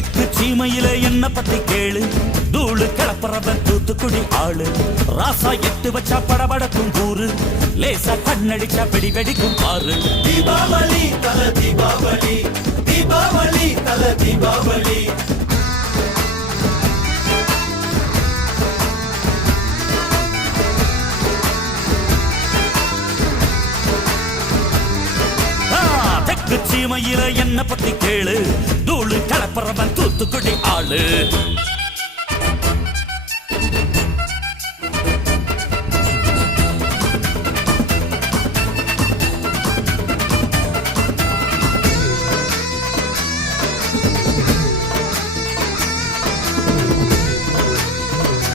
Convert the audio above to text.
தெற்கு சீமையில என்ன பத்தி கேளு, தூளு கிளப்புறவன் தூத்துக்குடி ஆளு. ராசா எட்டு வச்சா படபடக்கும் கூறு, லேசா கண்ணடிச்சா வெடி வெடிக்கும் பாரு. தீபாவளி தல தீபாவளி, தீபாவளி தல தீபாவளி. தெற்கு சீமையில என்ன பத்தி கேளு, தூளு கிளப்புறவன் தூத்துக்குடி ஆளு.